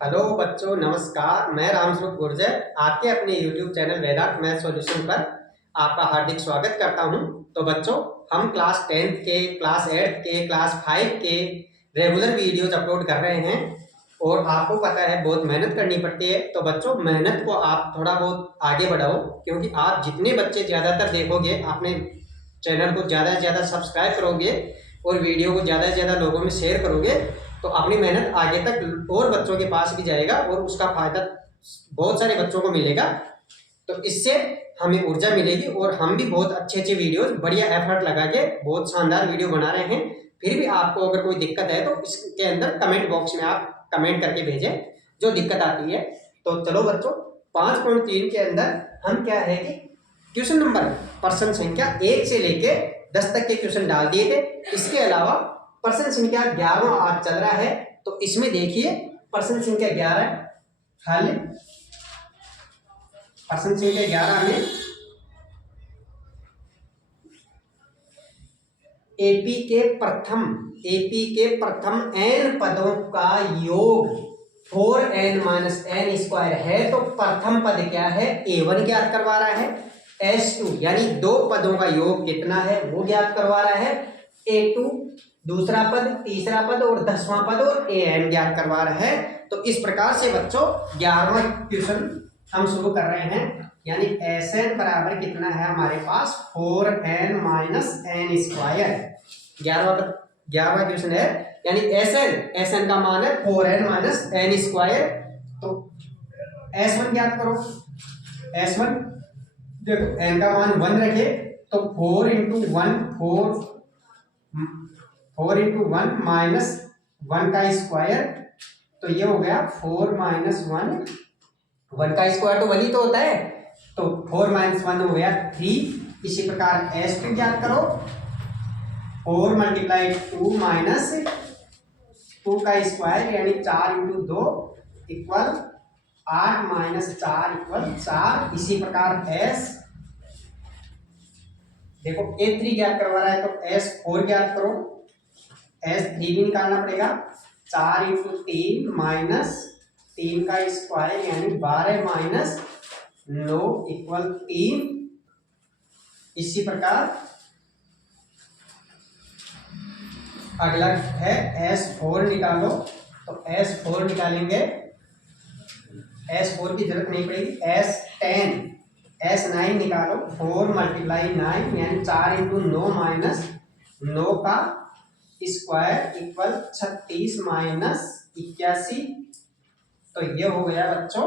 Hello बच्चों, नमस्कार। मैं रामस्वरूप गुर्जर आपके अपने YouTube चैनल वेदांत मैथ सॉल्यूशन पर आपका हार्दिक स्वागत करता हूं। तो बच्चों, हम क्लास 10th के, क्लास 8th के, क्लास 5 के रेगुलर वीडियोज अपलोड कर रहे हैं और आपको पता है बहुत मेहनत करनी पड़ती है। तो बच्चों, मेहनत को आप थोड़ा बहुत आगे बढ़ाओ, क्योंकि आप जितने बच्चे ज़्यादातर देखोगे, अपने चैनल को ज़्यादा से ज़्यादा सब्सक्राइब करोगे और वीडियो को ज़्यादा से ज़्यादा लोगों में शेयर करोगे तो अपनी मेहनत आगे तक और बच्चों के पास भी जाएगा और उसका फायदा बहुत सारे बच्चों को मिलेगा। तो इससे हमें ऊर्जा मिलेगी और हम भी बहुत अच्छे अच्छे वीडियोस बढ़िया एफर्ट लगा के बहुत शानदार वीडियो बना रहे हैं। फिर भी आपको अगर कोई दिक्कत है तो इसके अंदर कमेंट बॉक्स में आप कमेंट करके भेजें जो दिक्कत आती है। तो चलो बच्चों, 5.3 के अंदर हम क्या है कि क्वेश्चन नंबर प्रश्न संख्या 1 से लेके 10 तक के क्वेश्चन डाल दिए थे। इसके अलावा प्रश्न संख्या 11 आज चल रहा है। तो इसमें देखिए प्रश्न संख्या 11 हल। प्रश्न संख्या 11 में एपी के प्रथम n पदों का योग 4n - n स्क्वायर है। तो प्रथम पद क्या है? a1 ज्ञात करवा रहा है। s2 यानी दो पदों का योग कितना है वो ज्ञात करवा रहा है। a2 दूसरा पद, तीसरा पद और 10वां पद और an ज्ञात करवा रहा है। तो इस प्रकार से बच्चों 11वां क्वेश्चन हम शुरू कर रहे हैं। यानी Sn बराबर कितना है हमारे पास? 4n - n square. 11वां क्वेश्चन है। यानी Sn का मान है 4n - n स्क्वायर। तो S1 ज्ञात करो। S1 देखो n का मान 1 रखे तो 4 × 1 4 × 1 माइनस 1 का स्क्वायर। तो ये हो गया 4 - 1, 1 का स्क्वायर तो 1 ही तो होता है। तो 4 - 1 हो गया 3। इसी प्रकार S2 ज्ञात करो। 4 × 2 माइनस 2 का स्क्वायर यानी 4 × 2 इक्वल 8 - 4 इक्वल 4। इसी प्रकार S देखो A3 ज्ञात करवा रहा है तो S4 ज्ञात करो। S3 भी निकालना पड़ेगा। 4 × 3 माइनस 3 का स्क्वायर यानी 12 - 9 इक्वल 3। इसी प्रकार अगला है S4 निकालो। तो S4 निकालेंगे, S4 की जरूरत नहीं पड़ेगी। S9 निकालो। 4 × 9 यानी 4 × 9 माइनस 9 का स्क्वायर इक्वल 36 - 81। तो ये हो गया बच्चों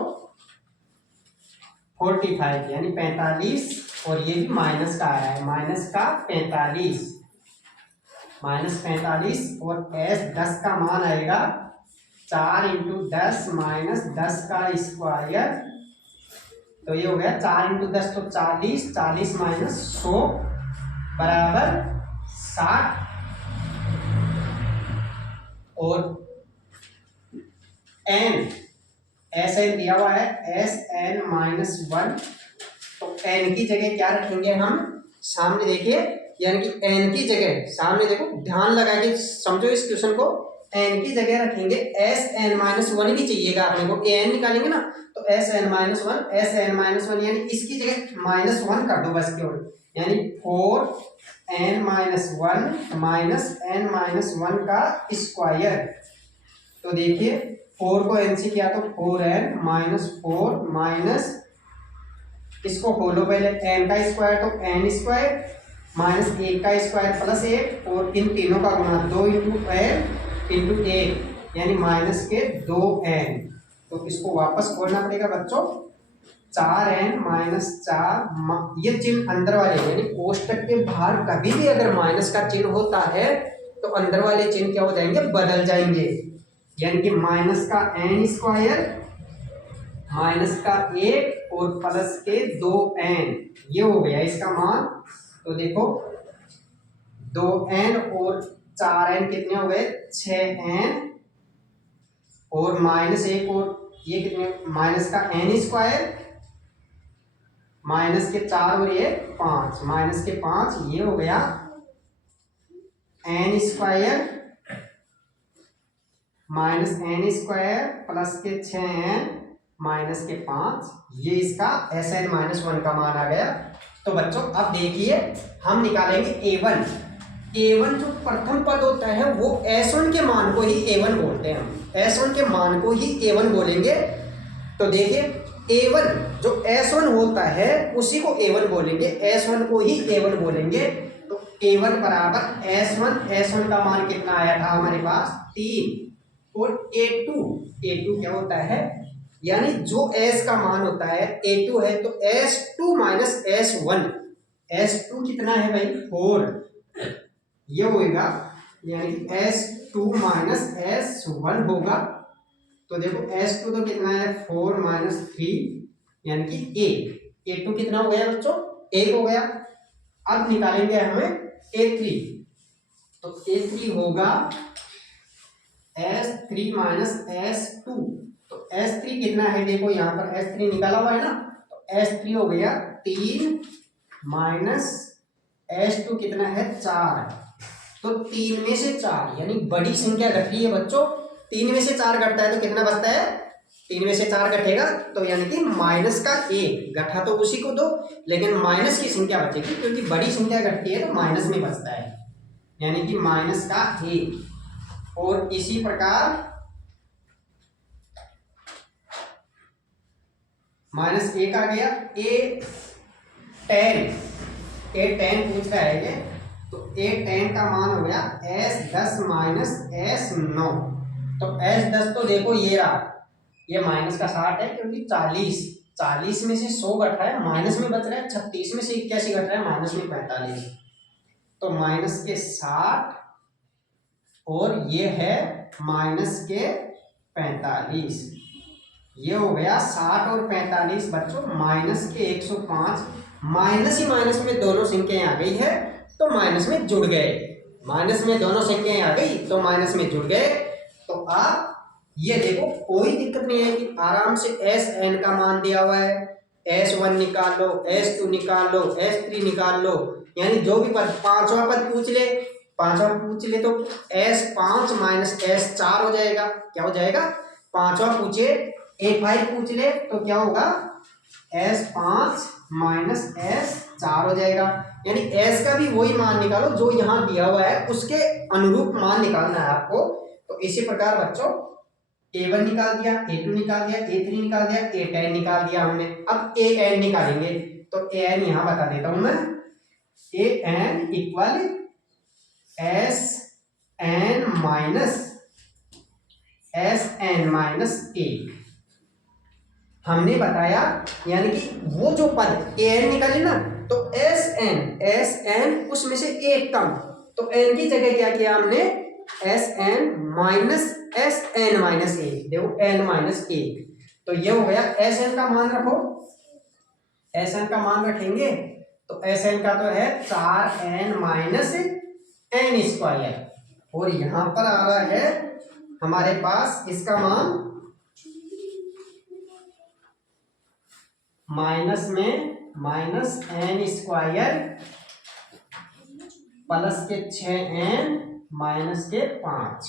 45 यानी 45। और ये भी माइनस का आया है, माइनस का 45 और S10 का मान आएगा 4 × 10 माइनस 10 का स्क्वायर। तो ये हो गया 4 × 10 तो 40, 40 माइनस 100 बराबर 60। और Sn दिया हुआ है Sn - 1। तो n की जगह क्या रखेंगे हम? सामने देखिए, यानी कि n की जगह सामने देखो, ध्यान लगा के समझो इस क्वेश्चन को। n की जगह रखेंगे Sn - 1 ही चाहिएगा अपने को। an निकालेंगे ना तो Sn - 1 यानी इसकी जगह -1 कर दो बस केवल। यानी 4n - 1 - n - 1 का स्क्वायर। तो देखिए 4 को n से किया तो 4n - 4 माइनस, इसको खोलो पहले, n का स्क्वायर तो n स्क्वायर माइनस 1 का स्क्वायर प्लस 1 और इन तीनों का गुणा 2 × n × 1 यानी माइनस के 2n। तो इसको वापस खोलना पड़ेगा बच्चों। 4n - 4 ये चिन्ह अंदर वाले यानी कोष्टक के बाहर कभी भी अगर माइनस का चिन्ह होता है तो अंदर वाले चिन्ह क्या हो जाएंगे? बदल जाएंगे। यानी कि माइनस का n स्क्वायर माइनस का 1 और प्लस के 2n, ये हो गया इसका मान। तो देखो 2n और 4n कितने हो गए? 6n और -1 और ये कितने? माइनस का n स्क्वायर माइनस के 4 और ये 5 माइनस के 5, ये हो गया n square minus N square plus के 6n माइनस के 5, ये इसका Sn माइनस 1 का मान आ गया। तो बच्चों अब देखिए हम निकालेंगे a1। a1 जो प्रथम पद होता है वो S1 के मान को ही a1 बोलते हैं, हम S1 के मान को ही a1 बोलेंगे। तो देखिए a1 जो S1 होता है उसी को a1 बोलेंगे, S1 को ही a1 बोलेंगे। तो a1 बराबर S1 का मान कितना आया था हमारे पास 3, और a2 क्या होता है, यानी जो s का मान होता है a2 है तो s2 माइनस s1, s2 कितना है भाई 4, ये होगा यानी कि s2 माइनस s1 होगा। तो देखो s2 तो कितना है 4 माइनस 3 यानी कि 1, a2 कितना हो गया बच्चों 1 हो गया। अब निकालेंगे हमें a3, तो a3 होगा S3 माइनस S2, तो S3 कितना है देखो यहाँ पर S3 निकाला हुआ है ना, तो S3 हो गया 3 माइनस S2 कितना है 4, तो 3 में से 4 यानी बड़ी संख्या घट रही है बच्चों, 3 में से 4 घटता है तो कितना बचता है 3 में से 4 घटेगा तो यानी कि माइनस का 1 घटा तो उसी को दो, लेकिन माइनस की संख्या बचेगी क्योंकि बड़ी संख्या घटती है तो माइनस में बचता है, यानी कि माइनस का 1। और इसी प्रकार माइनस 1 आ गया, a10 पूछ रहा है ये, तो a10 का मान हो गया S10 माइनस S9, तो S10 तो देखो ये रहा, ये माइनस का 60 है क्योंकि 40 में से 100 घट रहा है माइनस में बच रहा है, 36 में से 81 घट रहा है माइनस में 45, तो माइनस के 60 और ये है माइनस के 45, ये हो गया 60 और 45 बच्चों माइनस के 105, माइनस ही माइनस में दोनों संख्याएं आ गई है तो माइनस में जुड़ गए, माइनस में दोनों संख्याएं आ गई तो माइनस में जुड़ गए। तो आप ये देखो कोई दिक्कत नहीं है कि आराम से Sn का मान दिया हुआ है, S1 निकाल लो, S2 निकाल लो, S3 निकाल लो, यानी जो भी पद पांचवा पद पूछ ले तो S5 माइनस S4 हो जाएगा, क्या हो जाएगा पांचवा पूछे A5 पूछ ले तो क्या होगा S5 माइनस S4 हो जाएगा, यानी S का भी वही मान निकालो जो यहाँ दिया हुआ है उसके अनुरूप मान निकालना है आपको। तो इसी प्रकार बच्चों A1 निकाल दिया, A2 निकाल दिया, A3 निकाल दिया, A10 निकाल दिया हमने, अब AN निकालेंगे। तो AN यहाँ बता देता हूं मैं, AN इक्वल SN माइनस 1 हमने बताया, यानी कि वो जो पद AN निकाले ना तो SN उसमें से एक कम, तो N की जगह क्या किया हमने SN माइनस SN माइनस 1, देखो N माइनस 1, तो ये हो गया SN का मान रखो, SN का मान रखेंगे तो SN का तो है 4n माइनस n स्क्वायर, और यहां पर आ रहा है हमारे पास इसका मान माइनस में माइनस n स्क्वायर प्लस के 6n माइनस के 5,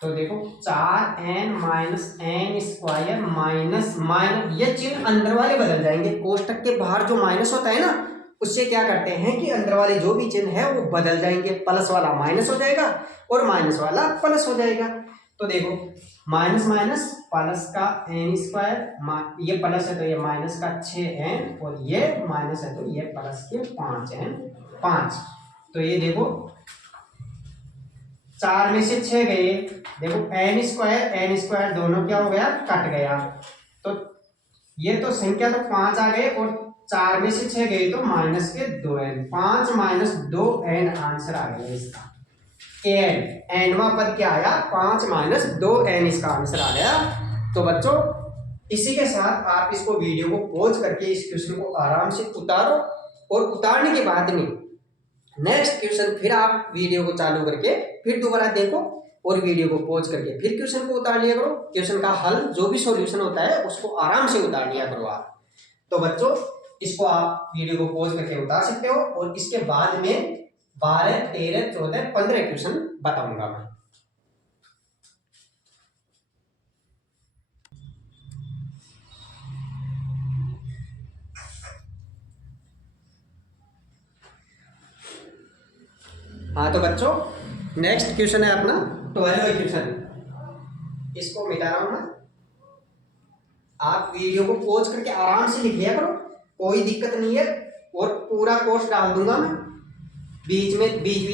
तो देखो 4n minus n square minus ये चिन्ह अंदर वाले बदल जाएंगे, कोष्टक के बाहर जो माइनस होता है ना उससे क्या करते हैं कि अंदर वाले जो भी चिन्ह है वो बदल जाएंगे, प्लस वाला माइनस हो जाएगा और माइनस वाला प्लस हो जाएगा। तो देखो माइनस माइनस प्लस का n स्क्वायर, ये प्लस है तो ये माइनस का 6n और ये माइनस है तो ये प्लस के 5n, तो ये देखो 4 में से 6 गए, देखो n स्क्वायर दोनों क्या हो गया कट गया, तो ये तो संख्या तो 5 आ गए और 4 में से 6 गई तो माइनस के 2n, 5 माइनस 2n आंसर आ गया इसका। एनवा पद क्या आया 5 माइनस 2n इसका आंसर आ गया। तो बच्चों इसी के साथ आप इसको वीडियो को पॉज करके इस क्वेश्चन को आराम से उतारो, और उतारने के बाद में नेक्स्ट क्वेश्चन फिर आप वीडियो को चालू करके फिर दोबारा देखो और वीडियो को पॉज करके फिर क्वेश्चन को उतार लिया करो, क्वेश्चन का हल जो भी सॉल्यूशन होता है उसको आराम से उतार लिया करो आप। तो बच्चों इसको आप वीडियो को पॉज करके उतार सकते हो और इसके बाद में 12, 13, 14, 15 क्वेश्चन बताऊंगा मैं। हाँ तो बच्चों नेक्स्ट क्वेश्चन है अपना 12वां क्वेश्चन, इसको मिटा रहा हूं मैं। आप वीडियो को पॉज करके आराम से लिख लिया करो, कोई दिक्कत नहीं है, और पूरा कोर्स डाल दूंगा मैं। बीच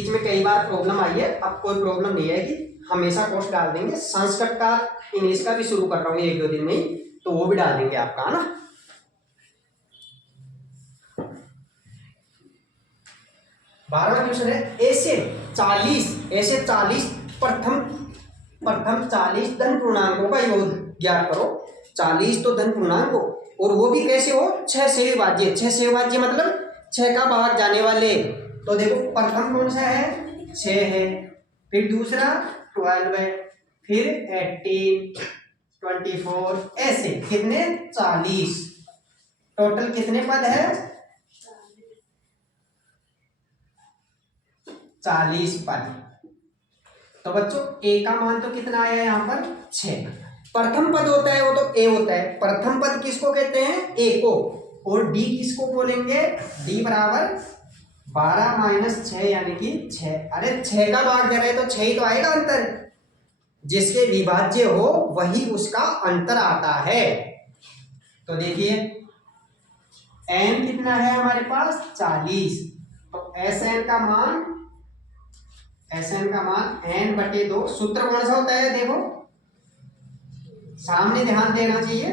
में कई बार प्रॉब्लम आई है, अब कोई प्रॉब्लम नहीं आएगी, हमेशा कोर्स डाल देंगे। संस्कृत का इंग्लिश का भी शुरू कर रहा हूँ 1-2 दिन में ही, तो वो भी डाल देंगे आपका, है ना। 12वां क्वेश्चन है, ऐसे 40 प्रथम 40 धन पूर्णांकों का योग ज्ञात करो। 40 तो धन पूर्णांक हो, और वो भी कैसे हो, 6 से विभाज्य। 6 से विभाज्य मतलब 6 का भाग जाने वाले। तो देखो प्रथम कौन सा है, 6 है, फिर दूसरा 12 है, फिर 18, 24, ऐसे कितने 40। टोटल कितने पद है, 40 पद। तो बच्चों ए का मान तो कितना आया यहाँ पर, 6। प्रथम पद होता है वो तो ए होता है। प्रथम पद किसको कहते हैं, ए को। और डी किसको बोलेंगे, डी बराबर 12 माइनस 6 यानी कि 6। अरे 6 का भाग दे रहे तो 6 ही तो आएगा अंतर, जिसके विभाज्य हो वही उसका अंतर आता है। तो देखिए n कितना है हमारे पास, 40। तो Sn का मान n/2। सूत्र कौन सा होता है, देखो सामने ध्यान देना चाहिए,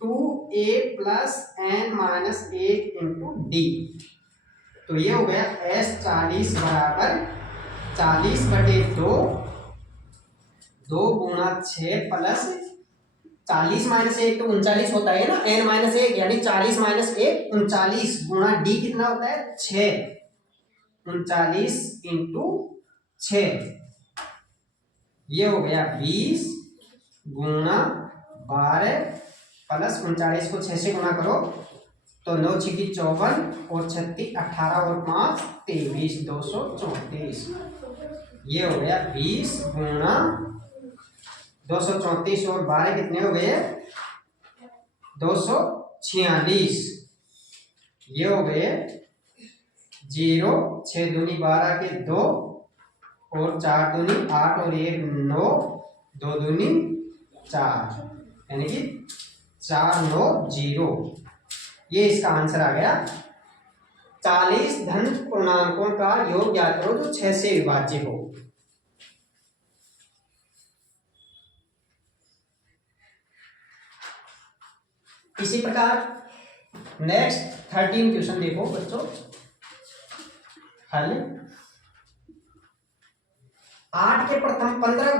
2a + n-1 इंटू डी। तो ये हो गया S40 बराबर 40/2, 2 गुणा 6 प्लस 40 - 1 तो 39 होता है ना, n-1 यानी 40 - 1 39 गुणा डी कितना होता है, 6। 39 इंटू 6, ये हो गया 20 गुणा 12 प्लस 39 को 6 से गुणा करो तो 9 × 6 = 54 और 36 18 और 5 23 234। ये हो गया 20 गुणा 234 और 12 कितने हो गए, 246। ये हो गए 0, 6 दूनी 12 के 2 और 4 दूनी 8 और 1 9, 2 दूनी 4 यानी कि 490। ये इसका आंसर आ गया। 40 धन पूर्णांकों का योग ज्ञात करो जो 6 से विभाज्य हो। इसी प्रकार नेक्स्ट 13 क्वेश्चन देखो बच्चों, हल 8 के प्रथम 15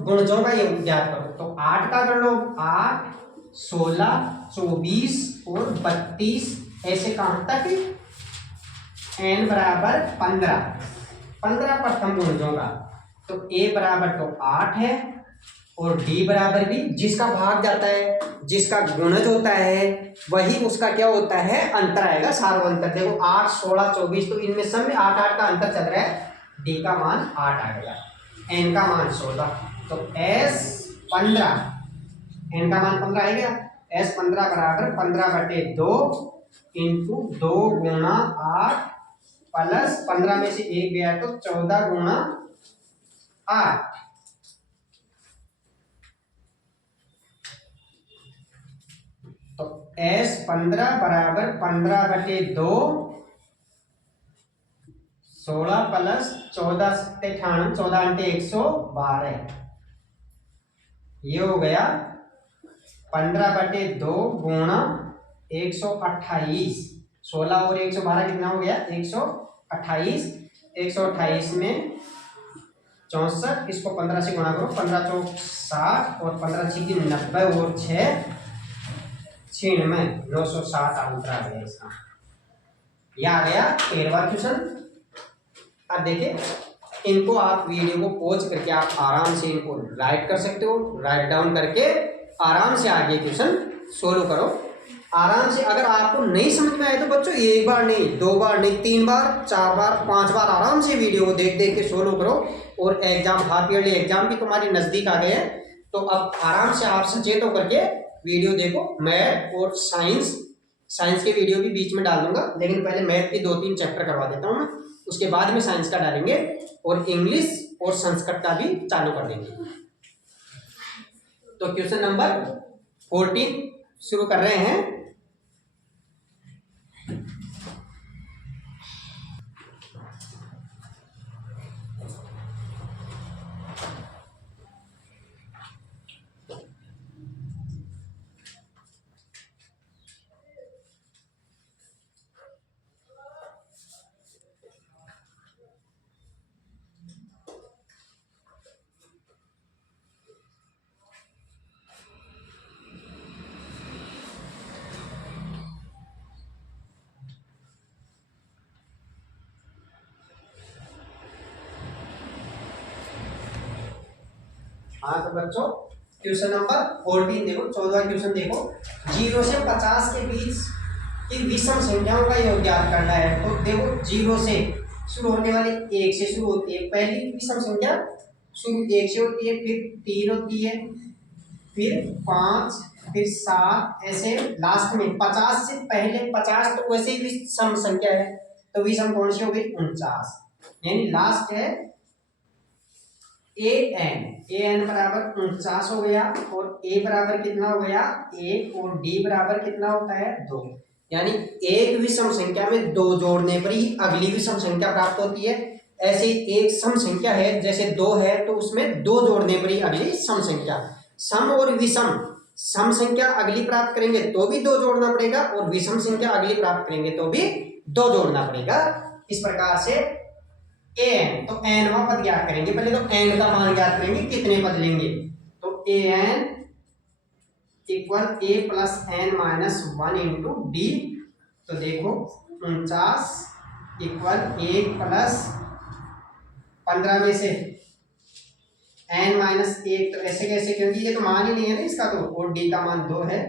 गुणजों का योग ज्ञात करो। तो 8 का कर लो, 8 16 24 और 32, ऐसे कहां तक, n बराबर 15 प्रथम गुणजों का। तो a बराबर तो 8 है, और d बराबर भी, जिसका भाग जाता है, जिसका गुणज होता है वही उसका क्या होता है, अंतर आएगा, सार्वंतर। देखो 8 16 24, तो इनमें सब में 8 का अंतर चल रहा है। d का मान 8 आ गया, n का मान 16, तो s 15, n का मान 15 आएगा, s 15 बराबर 15/2 इंटू 2 गुणा 8 प्लस 15 में से 1 गया तो 14 गुणा 8। तो S 15 बराबर 15/2, 16 प्लस 14 × 98, 14 × 112। ये हो गया 15/2 गुणा 128। 16 और 112 कितना हो गया, 128। 128 में 64, इसको 15 से गुणा करो, 15 चौक 60 और 15 छिकी 90 और 6 96, 960 आंसर आ गया इसका। यह आ गया 13वां क्वेश्चन। अब देखिए, इनको आप वीडियो को पॉज करके आप आराम से इनको राइट कर सकते हो, राइट डाउन करके आराम से आगे क्वेश्चन सोल्व करो आराम से। अगर आपको नहीं समझ में आए तो बच्चों 1 बार नहीं, 2 बार नहीं, 3 बार 4 बार 5 बार आराम से वीडियो को देख देख के सोल्व करो। और एग्जाम, हाफ ईयरली एग्जाम भी तुम्हारी नजदीक आ गए हैं, तो अब आराम से आप सचेत होकर के वीडियो देखो। मैथ और साइंस के वीडियो भी बीच में डाल दूंगा, लेकिन पहले मैथ के 2-3 चैप्टर करवा देता हूँ मैं। उसके बाद में साइंस का डालेंगे और इंग्लिश और संस्कृत का भी चालू कर देंगे। तो क्वेश्चन नंबर 14 शुरू कर रहे हैं। हाँ तो बच्चों क्वेश्चन नंबर 14 देखो, 14वां क्वेश्चन देखो, 0 से 50 के बीच की विषम संख्याओं का योग ज्ञात करना है। तो देखो 0 से शुरू होने वाली 1 से शुरू होती है, पहली विषम संख्या शुरू 1 से होती है, फिर 3 होती है, फिर 5, फिर 7, ऐसे लास्ट में 50 से पहले 50 तो वैसे ही विषम संख्या है, तो विषम कौन सी हो गई 49, यानी लास्ट है an बराबर 49 हो गया, और a बराबर कितना हो गया 1, और d बराबर कितना होता है 2, यानी एक विषम संख्या में 2 जोड़ने पर ही अगली विषम संख्या प्राप्त होती है। ऐसे ही एक सम संख्या है, जैसे 2 है तो उसमें 2 जोड़ने पर ही अगली सम संख्या। सम और विषम, सम संख्या अगली प्राप्त करेंगे तो भी 2 जोड़ना पड़ेगा, और विषम संख्या अगली प्राप्त करेंगे तो भी 2 जोड़ना पड़ेगा। इस प्रकार से an, तो nवां पद ज्ञात करेंगे। पहले तो n का मान ज्ञात करेंगे, कितने पद लेंगे, तो an equal a plus n minus 1 into D. तो देखो 49 इक्वल 1 प्लस 15 में से n माइनस 1, तो ऐसे कैसे, क्योंकि ये तो मान ही नहीं है ना इसका, तो और d का मान 2 है।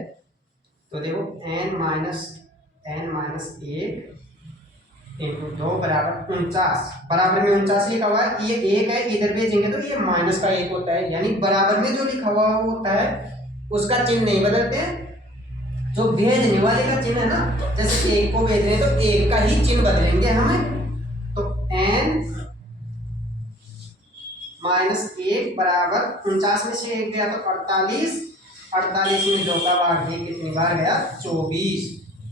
तो देखो n माइनस 1 इंटू 2 बराबर 49, बराबर में 49 लिखा हुआ है, ये 1 है, इधर भेजेंगे तो ये माइनस का 1 होता है, यानी बराबर में जो लिखा हुआ होता है उसका चिन्ह नहीं बदलते हैं, जो भेजने वाले का चिन्ह है ना, जैसे 1 को भेज रहे हैं तो 1 का ही चिन्ह बदलेंगे हमें। तो n माइनस 1 बराबर 49 में से 1 गया तो 48, 48 में 2 का भाग ये कितनी बार गया 24,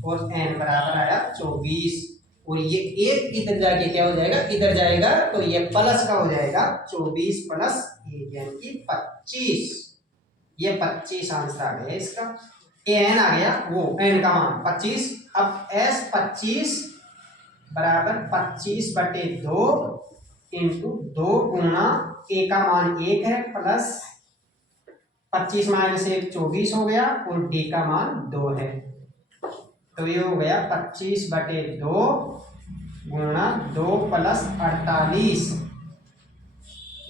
और n बराबर आया 24, और ये 1 इधर जाके क्या हो जाएगा, इधर जाएगा तो ये प्लस का हो जाएगा 24 प्लस 1 यानी कि 25, ये 25 आंसर आ गया इसका। an आ गया, वो n का मान 25। अब s 25 बराबर 25/2 इंटू 2 गुना a का मान 1 है, प्लस 25 माइनस 1 24 हो गया, और d का मान 2 है, तो ये हो गया 25/2 गुणा 2 प्लस 48,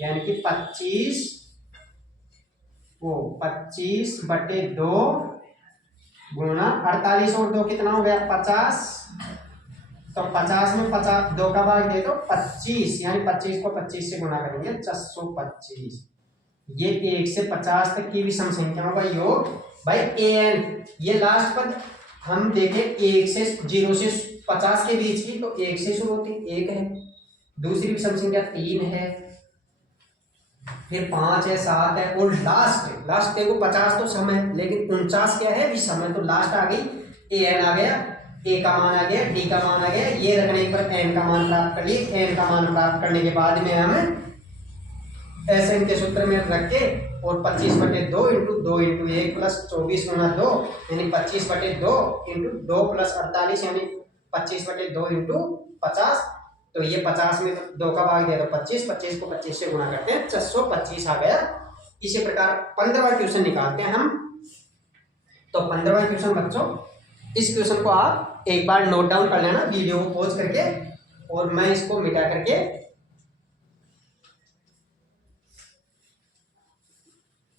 यानी कि 25/2 गुणा 48 और 2 कितना हो गया 50, तो 50 में 50 2 का भाग दे दो 25, यानी 25 को 25 से गुणा करेंगे 425। ये 1 से 50 तक की विषम संख्याओं का योग भाई an। ये लास्ट पद हम देखें 1 से 0 से 50 के बीच की, तो 1 से शुरू होती 1 है, दूसरी विषम संख्या 3 है, फिर 5 है, 7 है, और लास्ट देखो 50 तो सम है, लेकिन 49 क्या है विषम है, तो लास्ट आ गई an आ गया, a का मान आ गया, d का मान आ गया, ये रखने पर n का मान प्राप्त कर लिए। n का मान प्राप्त करने के बाद में हम SN के सूत्र में रख के, और 25/2 इंटू 2 इंटू 1 प्लस 24 गुना 2 यानी 25/2 इंटू 2 प्लस 48 यानी 25/2 इंटू 50, तो ये 50 में 2 का भाग दिया तो 25, 25 को 25 से गुणा करते हैं 425 आ गया। इसी प्रकार 15वां क्वेश्चन निकालते हैं हम। तो 15वां क्वेश्चन बच्चों, इस क्वेश्चन को आप एक बार नोट डाउन कर लेना वीडियो को पॉज करके, और मैं इसको मिटा करके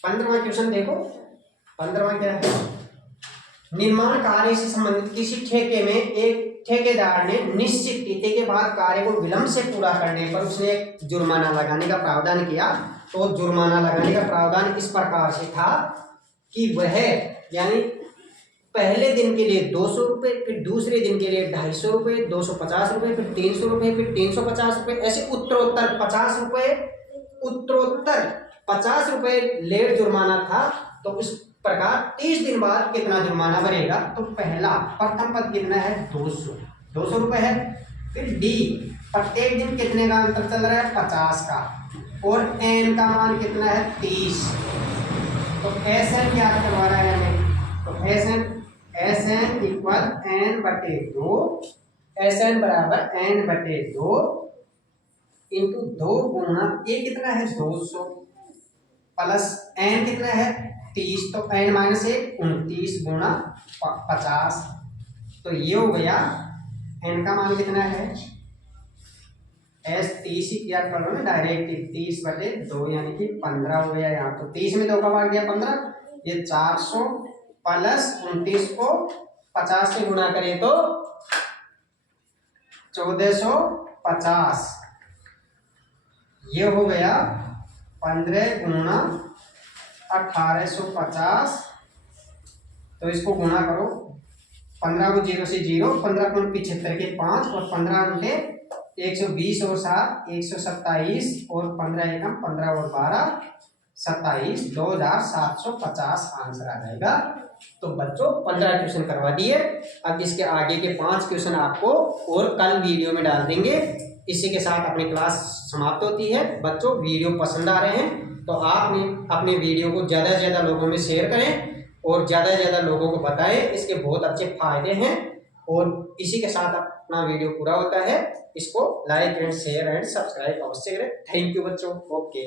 15वां क्वेश्चन देखो। 15वां क्या है, निर्माण कार्य से संबंधित किसी ठेके में एक ठेकेदार ने निश्चित तिथि के बाद कार्य को विलंब से पूरा करने पर उसने एक जुर्माना लगाने का प्रावधान किया। तो जुर्माना लगाने का प्रावधान इस प्रकार से था कि वह, यानी पहले दिन के लिए 200 रुपये, फिर दूसरे दिन के लिए 250 रुपये, 250 रुपये, फिर 300 रुपये, फिर 350 रुपये, ऐसे उत्तरोत्तर 50 रुपये, उत्तरोत्तर 50 रुपये लेट जुर्माना था। तो इस प्रकार 30 दिन बाद कितना जुर्माना बनेगा? तो पहला प्रथम पद कितना है? 200 रुपये है। फिर डी, प्रत्येक दिन कितने का अंतर चल रहा है? 50 का, और एन का मान कितना है? 30। तो एस एन क्या करवा रहा है हमें? तो एस एन इक्वल एन बटे 2, एस एन बराबर एन बटे 2 इंटू 2 गुना ये कितना है? 200 प्लस एन कितना है? 30। तो एन माइनस 1 29 गुना 50। तो ये हो गया एन का मान कितना है? एस 30 ही क्या कर लो ना डायरेक्ट, 30 बटे 2 यानी कि 15 हो गया। यहाँ तो 30 में 2 का भाग दिया 15, ये 400 प्लस 29 को 50 से गुना करें तो 1450। ये हो गया 15 गुना 1850। तो इसको गुना करो, 15 को 0 से 0, 15 को 75 के 5, और 15 घंटे 120 और 7 127, और 15 एकम 15 और 12 27, 2750 आंसर आ जाएगा। तो बच्चों 15 क्वेश्चन करवा दिए। अब इसके आगे के 5 क्वेश्चन आपको और कल वीडियो में डाल देंगे। इसी के साथ अपनी क्लास समाप्त होती है। बच्चों वीडियो पसंद आ रहे हैं तो आपने अपने वीडियो को ज़्यादा से ज़्यादा लोगों में शेयर करें और ज़्यादा से ज़्यादा लोगों को बताएं, इसके बहुत अच्छे फायदे हैं। और इसी के साथ अपना वीडियो पूरा होता है। इसको like and share and subscribe अवश्य करें। थैंक यू बच्चों। ओके।